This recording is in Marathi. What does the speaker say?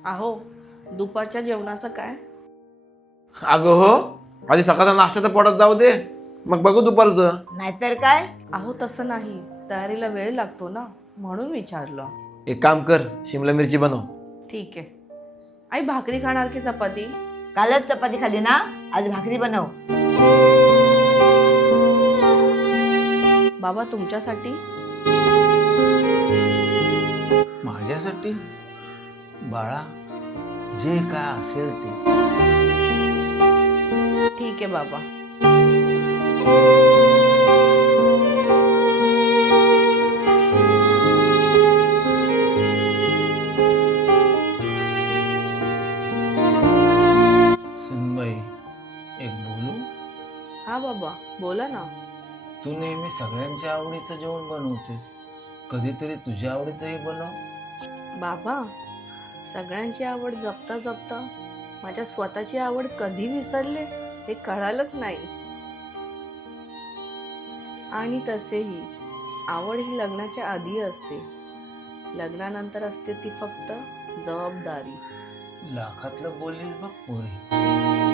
अहो, दुपारच्या जेवणाचं काय? अगं हो, आधी सकाळचा नाश्ता तर पोटात जाऊ दे, मग बघू दुपारचं. नाहीतर काय. अहो तसं नाही, तयारीला वेळ लागतो ना, म्हणून विचारलं. एक काम कर, शिमला मिरची बनव. ठीक आहे. आई भाकरी खाणार की चपाती? कालच चपाती खाली ना, आज भाकरी बनव. बाबा तुमच्यासाठी? माझ्यासाठी बाळा, जे काय असेल ते. ठीक आहे बाबा. सुनबाई, एक बोलू? हा बाबा बोला ना. तू नेहमी सगळ्यांच्या आवडीचं जेवण बनवतेस, कधीतरी तुझ्या आवडीचंही बनव. बाबा, सगळ्यांची आवड जपता जपता माझ्या स्वतःची आवड कधी विसरले हे कळालंच नाही. आणि तसेही आवड ही लग्नाच्या आधी असते, लग्नानंतर असते ती फक्त जबाबदारी. लाखातलं बोललीस बघ पोरी.